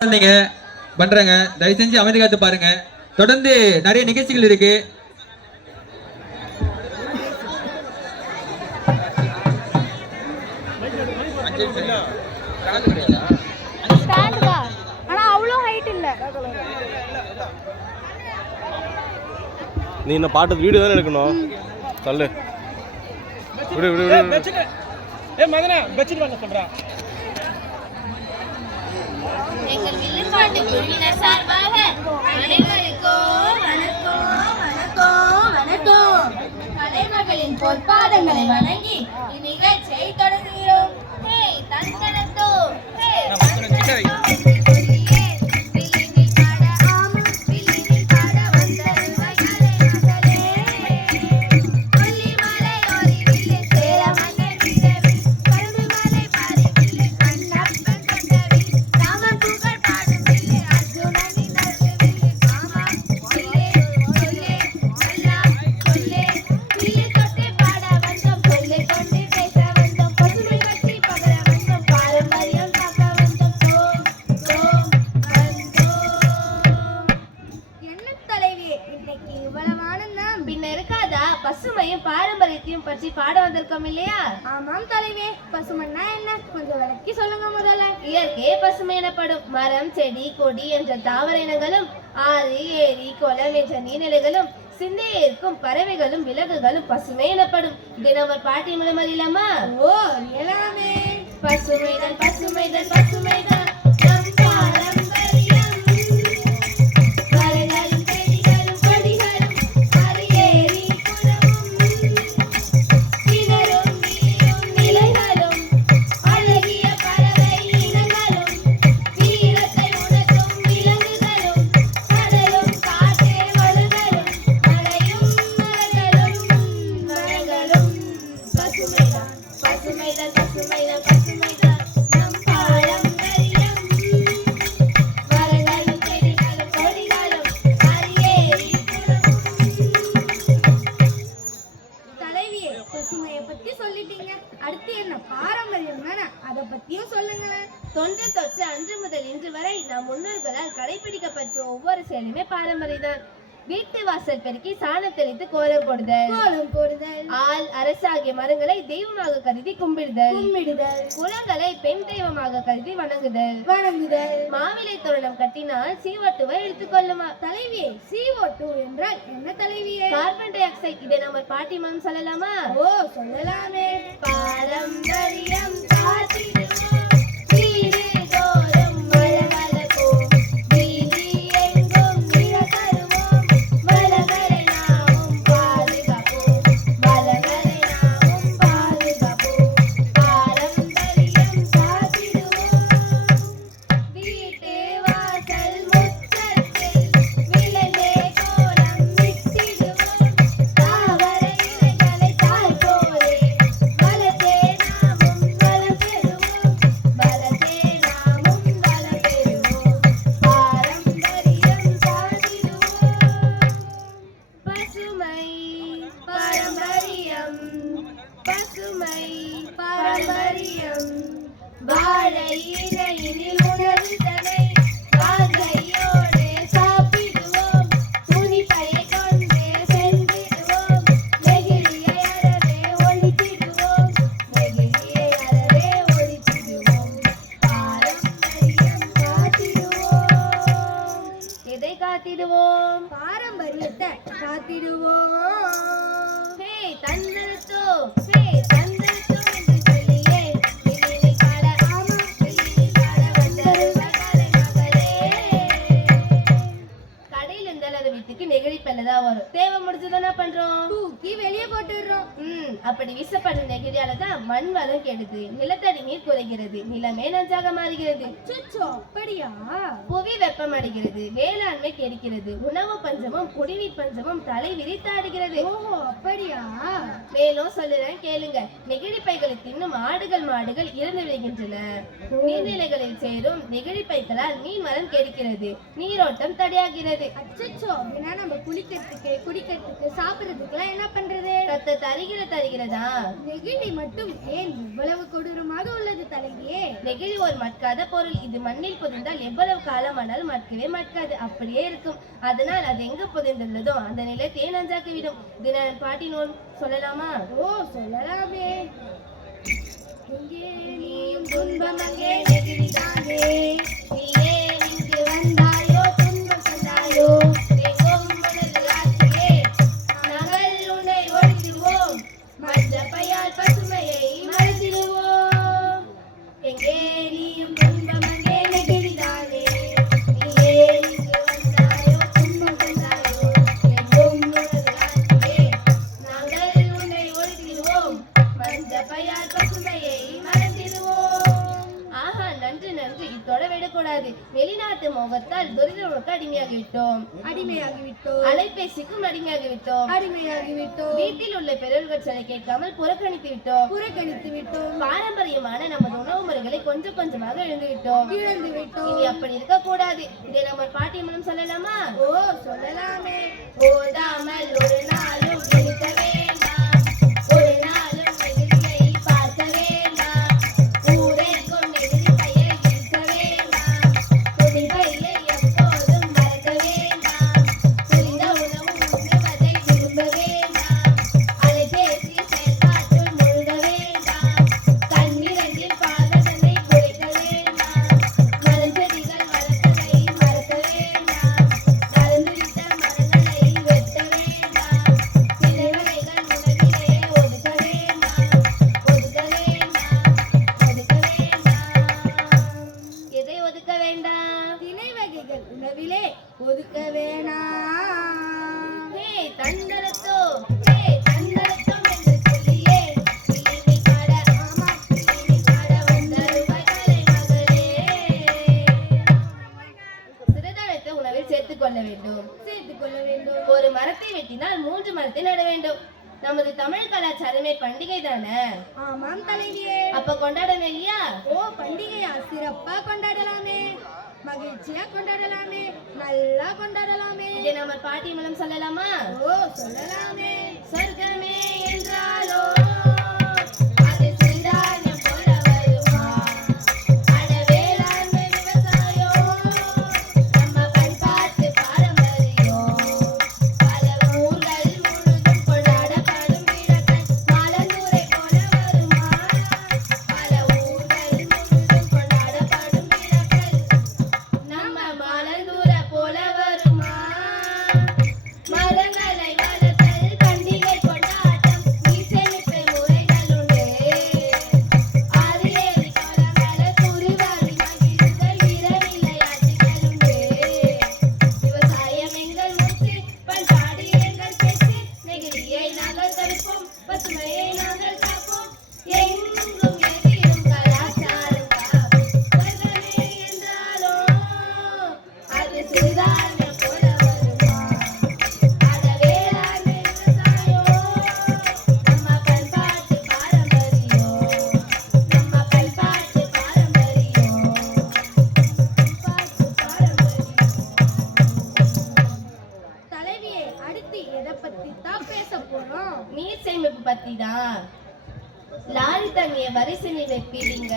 நீங்க பண்றாங்க, தயவு செஞ்சு அமைதி காத்து பாருங்க. தொடர்ந்து நிறைய நிகழ்ச்சிகள் இருக்கு. நீ என்ன பாட்டு வீடியோ தானே எடுக்கணும். சொல்லு விடு விடு விடு. மகனே பட்ஜெட் வாங்க சொல்றா. எங்கள் வில்லுப்பாட்டு குழுவினர் சார்பாக அனைவருக்கும் வணக்கம் வணக்கம் வணக்கம். கலைமகளின் பொற்பாதங்களை வணங்கி இந்நிகழ்ச்சியை தொடங்குகிறோம். தன்கணத்தோ பசுமையும் பாரம்பரியத்தையும் பற்றி பாட வந்திருக்கோம் இல்லையா? ஆமாம் தலைவே. பசுமைன்னா என்ன கொஞ்சம் விளக்கி சொல்லுங்க முதல்ல. இயற்கையே பசுமை எனப்படும். மரம், செடி, கொடி என்ற தாவர இனங்களும், ஆறு, ஏரி, குளம் என்ற நீர்நிலைகளும், சிந்தையே இருக்கும் பறவைகளும் விலங்குகளும் பசுமை எனப்படும். தினமர் பாட்டி மூலம் அறியலாமா? ஓ எல்லாமே. பசுமைதான் பசுமைதான் பசுமைதான் தொன்று தொற்று அன்று முதல் இன்று வரை நம் முன்னோர்களால் கடைபிடிக்கப்பட்ட ஒவ்வொரு செயலுமே பாரம்பரியம்தான். வீட்டு வாசல் பெருக்கி சாணம் தெளித்து கோலம் போடுதல், ஆள் அரசு ஆகிய மரங்களை தெய்வமாக கருதி கும்பிடுதல், குளங்களை பெண் தெய்வமாக கருதி வணங்குதல், மாவிலை தோரணம் கட்டினால் CO2 எடுத்துக்கொள்ளுமா? தலைவியே, CO2 என்றால் என்ன தலைவியே? Carbon di oxide. இதை நம்ம பாட்டி மாம் சொல்லலாமா? ஓ சொல்லலாமே. பாரம்பரியம் பாரம்பரியத்தை காத்திடுவோம். தேவை முடிஞ்சதுன்னா பண்றோம், தூக்கி வெளியே போட்டுடுறோம். அப்படி வீசப்படும் நெகிழியாலதான் மண் வளம் கெடுது, நிலத்தடி நீர் குறைகிறது, நிலமே நஞ்சாக மாறுகிறது. அப்படியா? புவி வெப்பம் அடைகிறது, வேளாண்மை கெடுக்கிறது, உணவு பஞ்சமும் குடிநீர் பஞ்சமும் தலை விரித்தாடுகிறது. ஓஹோ அப்படியா? மேலும் சொல்லுறேன் கேளுங்க. நெகிழி பைகளை தின்னும் ஆடுகள் மாடுகள் இறந்து விடுகின்றன. நீர்நிலைகளில் சேரும் நெகிழி பைகளால் மீன் மரம் கெடுக்கிறது, நீரோட்டம் தடையாகிறது. அச்சச்சோ, அப்படின்னா நம்ம குளிக்கிறதுக்கு குடிக்கிறதுக்கு சாப்பிடுறதுக்கெல்லாம் என்ன பண்றது? தருகிறதா? நெகிழி மட்டும் ஏன் இவ்வளவு கொடூரமாக உள்ளது தலைவியே? நெகிழி ஒரு மட்காத பொருள். இது மண்ணில் புதைந்தால் எவ்வளவு காலமானாலும் மட்கவே மட்காது, அப்படியே இருக்கும். அதனால் அது எங்கு புதைந்துள்ளதோ அந்த நிலத்தையே நஞ்சாக்கிவிடும். இதை நான் பாட்டி நூல் சொல்லலாமா? ஓ, சொல்லலாமே. எங்கே நீயும் துன்பம் அங்கே நெகிழிதானே, நீ ஏன் இங்கு வந்தாயோ, துன்பம் தந்தாயோ, எங்கும் உனது ஆட்சியே, நாங்கள் உன்னை ஒழித்திடுவோம், மஞ்சப்பையால் பசுமையை மறைத்திடுவோம். எங்கே நீயும் துன்பம் அங்கே நெகிழிதானே, நீ ஏன் இங்கு வந்தாயோ, துன்பம் தந்தாயோ, எங்கும் உனது ஆட்சியே, நாங்கள் உன்னை ஒழித்திடுவோம், மஞ்சப்பையால் பசுமையை மறைத்திடுவோம். ஆஹா, நன்று நன்று. இத்தோட விடக்கூடாது. வெளிநாட்டு மோகத்தால் துரிதனுக்கு அடிமையாகிவிட்டோம். அலைபேசிக்கும் அடிமையாகிவிட்டோம். வீட்டில் உள்ள பெரியவர்கள் சொல்லை கேட்காமல் புறக்கணித்து விட்டோம். பாரம்பரியமான நமது உணவு முறைகளை கொஞ்சம் கொஞ்சமாக இழந்து விட்டோம். இனி அப்படி இருக்க கூடாது. இதை நம்ம பாட்டி மூலம் சொல்லலாமா? ஓ, சொல்லலாமே. ஓடாமல் ஒரு நாளும் இருக்க வேண்டாம், ஒரு நாளும் நெகிழியை பார்க்க வேண்டாம், ஊரெங்கும் நெகிழி பையை இருக்க வேண்டாம், துணி பையை எப்போதும் மறக்க வேண்டாம், புரிந்த உணவு உண்ணுவதை விரும்ப வேண்டாம், அலைபேசி செயல்பாட்டில் முழுக வேண்டாம், தண்ணீரில் பாததனை குறைக்க வேண்டாம், மலர்ச்செடிகள் வளர்ப்பதை மறக்க வேண்டாம், மறந்துவிட்ட மரங்களை வெட்ட வேண்டாம், திரைவகைகள் உணவிலே ஒதுக்க வேண்டாம், ஒதுக்க வேண்டாம். எதை ஒதுக்க வேண்டாம்? திணை வகைகள் உணவிலே ஒதுக்க வேணாம். ஹே தண்டலத்தோ, ஹே தண்டலத்தோ என்று சொல்லியே கிளிமி பாட, ஆமா கிளிமி பாட வந்தருவாய் கலைமகளே. சிறுதானியத்தை உணவில் சேர்த்துக் கொள்ள வேண்டும். ஒரு மரத்தை வெட்டினால் 3 மரத்தை நட வேண்டும். நமது தமிழ் கலாச்சாரமே பண்டிகை தானே. ஆமாம் தலைவியே. அப்ப கொண்டாடணும் இல்லையா? ஓ, பண்டிகையா சிறப்பா கொண்டாடலாமே, மகிழ்ச்சியா கொண்டாடலாமே, நல்லா கொண்டாடலாமே. இதை நம்ம பாட்டி மூலம் சொல்லலாமா? ஓ, சொல்லலாமே. சொர்க்கமே என்றாலோ அது சிறுதானியம் போல வருமா, அட வேளாண்மை விவசாயம் நம்ம பண்பாட்டு பாரம்பரியம், பல ஊர்கள் முழுதும் கொண்டாடப்படும் விழாக்கள் மலர்ந்தூரை போல வருமா, பல ஊர்கள் முழுதும் கொண்டாடப்படும் விழாக்கள் நம்ம மலர்ந்தூரை போல வருமா, மரங்களை வளர்த்தல் பண்டிகை கொண்டாட்டம் இசைமிப்பு முறைகள் உண்டு, ஆறு ஏழு கோலங்கள துருவாரி மகிழ்ச்சிகள் இரவிளையாட்டுகள் உண்டு, விவசாயம் எங்கள் மூச்சு, பண்பாடு எங்கள் பேச்சு, நெகிழியை நாங்கள் தடுப்போம், பசுமையை நாங்கள் காப்போம், எங்கும் எதிரும் கலாச்சாரம் காப்போம். உலகமே என்றாலோ அது சிறுதானியம் போல வருமா, அட வேளாண்மை விவசாயம் நம்ம பண்பாட்டு பாரம்பரியம், நம்ம பண்பாட்டு பாரம்பரியம், தலைவியே, அடுத்து எதை பத்தி தான் பேச போறோம்? நீர் சேமிப்பு பத்தி தான். லாரி தண்ணியை வரிசையில் வைப்பீங்க,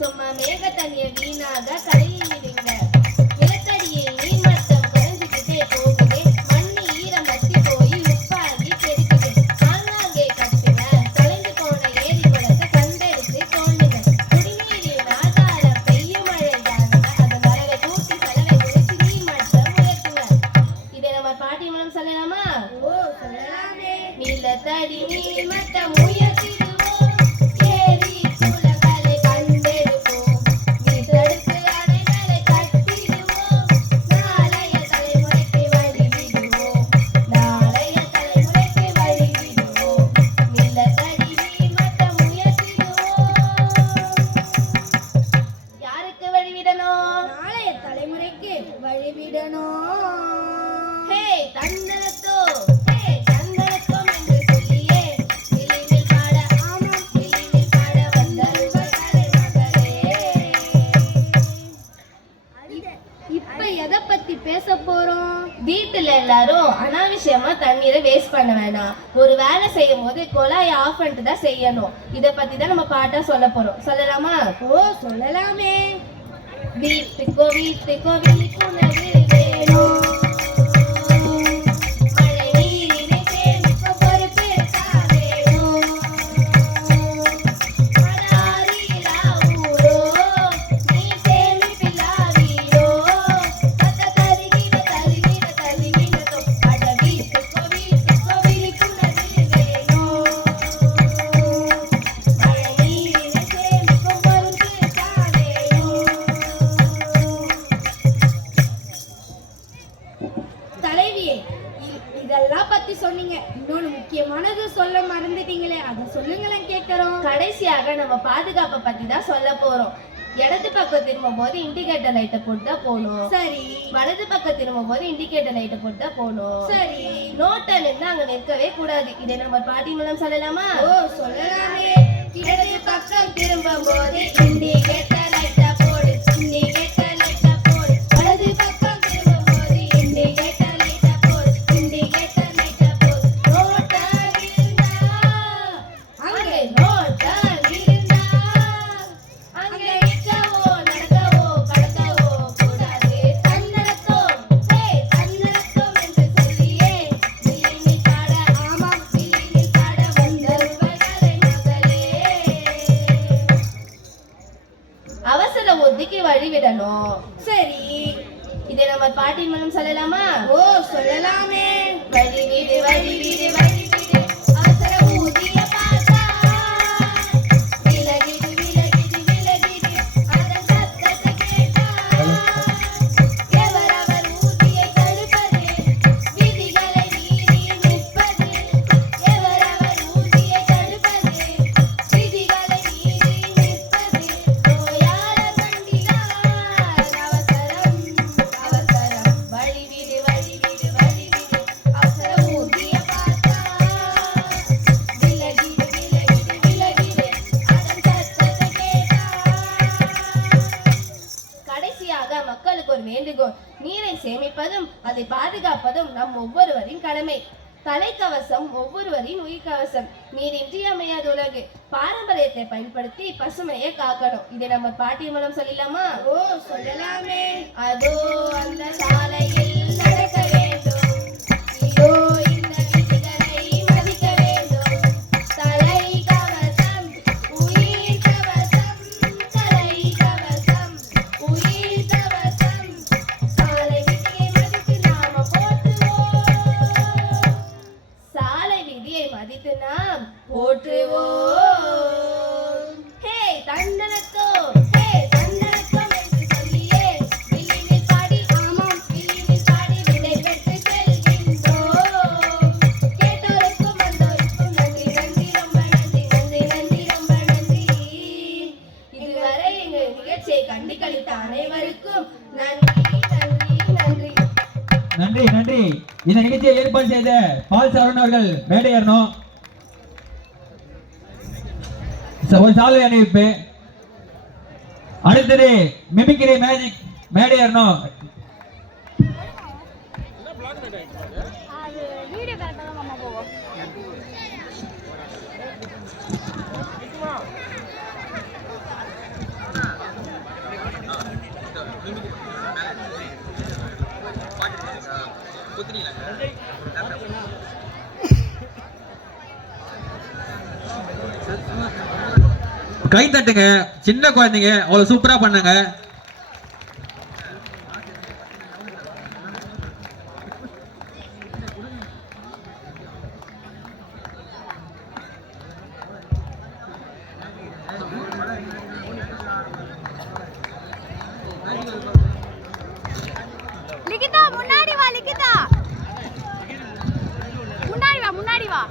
சும்மா மேக தண்ணியை வீணாக கரையில் விடுங்க, நிலத்தடியில் நீர்மட்டம் குறைஞ்சுக்கிட்டே போகுது, மண்ணு ஈரம் வத்தி போய் உப்பாகி பெருகுது, ஆங்காங்கே கட்டுங்க தொலைந்து போன ஏரி குளத்தை கண்டெடுத்து தோண்டுங்க, குடிநீரின் ஆதாரம் பெய்யும் மழை தானுங்க, அதன் வரவை கூட்டி செலவை குறைத்து நீர்மட்டம் உயர்த்துங்க. இதை நம்ம பாட்டி மூலம் சொல்லலாமா? ஓ, சொல்லலாமே. நிலத்தடி நீர்மட்டம் உயர்த்திடுவோம், ஏரி குளங்களை கண்டெடுப்போம், நீர் தடுப்பு அணைகளை கட்டிடுவோம், நாளைய தலைமுறைக்கு வழிவிடுவோம், நாளைய தலைமுறைக்கு வழிவிடுவோம், நிலத்தடி நீர்மட்டம் உயர்த்திடுவோம். யாருக்கு வழிவிடணும்? நாளைய தலைமுறைக்கு வழிவிடணும். ஹே தந்தனத்தோ, ஹே தந்தனத்தோம் என்று சொல்லியே கிளிமில் பாட, ஆமாம் கிளிமில் பாட வந்தருவாய் கலைமகளே. இப்ப எதை பத்தி பேச போறோம்? வீட்டுல எல்லாரும் அனாவசியமா தண்ணீரை வேஸ்ட் பண்ண வேணாம். ஒரு வேலை செய்யும் போது குழாயை ஆஃப் பண்ணிட்டு தான் செய்யணும். இத பத்தி தான் நம்ம பாட்டா சொல்ல போறோம். சொல்லலாமா? ஓ சொல்லலாமே. வீட்டுக்கோ வீட்டுக்கோ விழிப்புணர்வு வேணும். மழை நீரினை சேமிக்க பொறுப்பேற்க வேணும். மடாரிலா ஊரோ, நீ சேமிப்பில்லா வீரோ. தருகிற தருகிற தருகிற அட வீட்டுக்கோ வீட்டுக்கோ விழிப்புணர்வு வேணும். மழை நீரினை சேமிக்க பொறுப்பேற்க வேணும். தலைவியே, இதெல்லாம் பத்தி சொன்னீங்க. இன்னொன்னு முக்கியமானது சொல்ல மறந்துட்டீங்களே, அதை சொல்லுங்களேன் கேட்கறோம். கடைசியாக நம்ம பாதுகாப்பை பத்தி தான் சொல்ல போறோம். இடது பக்கம் திரும்பும் போது இண்டிகேட்டர் லைட்டை போட்டு தான் போகணும். சரி வலது பக்கம் திரும்பும் போது இண்டிகேட்டர் லைட்டை போட்டு தான் போகணும். சரி. நோட்டா நின்று அங்க நிற்கவே கூடாது. இதை நம்ம பாட்டி மூலம் சொல்லலாமா? ஓ சொல்லலாமே. இடது பக்கம் திரும்பும் போது இண்டிகேட்டர் லைட்டை போடு, இண்டிகேட்டர் லைட்டை போடு. வலது பக்கம் திரும்பும் போது இண்டிகேட்டர் லைட்டை போடு, இண்டிகேட்டர் லைட்டை போடு. நோட்டா இருந்தா அங்கே நோட்டா இருந்தா அங்கே நிற்கவோ நடக்கவோ கடக்கவோ கூடாது. தன்னடக்கம் தன்னடக்கம் என்று சொல்லியே விழினில் பாட, ஆமாம் விழினில் பாட வந்தவர்கள் மகளே. அவசர ஒதுக்கி வழிவிடணும். சரி இதை நம்ம பாட்டின் மூலம் சொல்லலாமா? ஓ சொல்லலாமே. வழிவிடு வழிவிடு வழிவிடு அவசர ஊதிய பார்த்தா விலகிடு விலகிடு விலகிடு அதன் சத்தத்தை கேட்டா எவரவர் ஊதியை தடுப்பது விதிகளை மீறி நிற்பது. எவரவர் ஊதியை தடுப்பது விதிகளை மீறி நிற்பது. நோயாள கண்டினார் அவசரம் அவசரம் வழிவிடு வழிவிடு வழிவிடு அவசர ஊதிய பார்த்தா விலகிடு விலகிடு விலகிடு அதன் சத்தத்தை கேட்டா. கடைசியாக மக்களுக்கு ஒரு வேண்டுகோள். நீரை சேமிப்பதும் அதை பாதுகாப்பதும் நம் ஒவ்வொருவரின் கடமை. தலைக்கவசம் ஒவ்வொருவரின் உயிர்கவசம். நீர் இன்றியமையாத உலகு. பாரம்பரியத்தை பயன்படுத்தி பசுமையை காக்கணும். இதை நம்ம பாட்டி மூலம் சொல்லலாமா? ஓ சொல்லலாமே. அதோ அந்த சாலையில் நடக்க வேண்டும். இதோ இந்த விதிகளை மதிக்க வேண்டும். தலை கவசம் உயிர் கவசம், தலை கவசம் உயிர் கவசம். சாலை விதியை மதித்து நாம போற்றுவோம். சாலை விதியை மதித்து நாம் போற்றுவோம். ஹே தண்டனத்தோ ஹே தண்டனத்தம் என்று சொல்லியே விழினில் பாடி, ஆமாம் விழினில் பாடி விடை பெற்று செல்கின்றோம். கேட்டோருக்கும் வந்தோருக்கும் நன்றி நன்றி ரொம்ப நன்றி நன்றி நன்றி ரொம்ப நன்றி. இதுவரை எங்கள் நிகழ்ச்சியை கண்டுகளித்த அனைவருக்கும் நன்றி நன்றி நன்றி. நன்றி நன்றி. இந்த நிகழ்ச்சியை ஏற்பாடு செய்த பால் சரவணன் அவர்கள் மேடை ஏறணும். ஒரு சாலை அணிவிப்பு. அடுத்தது மிமிக்ரி மேஜிக் மேடை ஏறணும். கை தட்டுங்க. சின்ன குழந்தைங்க அவ்வளவு சூப்பரா பண்ணாங்க. லிகிதா முன்னாடி வா. லிகிதா முன்னாடி வா. முன்னாடி வா.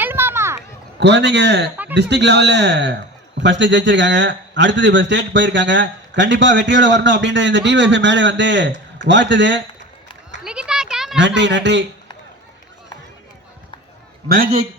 ஏல் மாமா குழந்தைங்க டிஸ்ட்ரிக்ட் லெவல்ல ஃபர்ஸ்ட் ஜெயிச்சிருக்காங்க. அடுத்தது இப்ப ஸ்டேட் போயிருக்காங்க. கண்டிப்பா வெற்றியோட வரணும் அப்படின்ற இந்த டிவைஃபை மேடை வந்து வாழ்த்துது. லிகிதா கேமரா நன்றி நன்றி மேஜிக்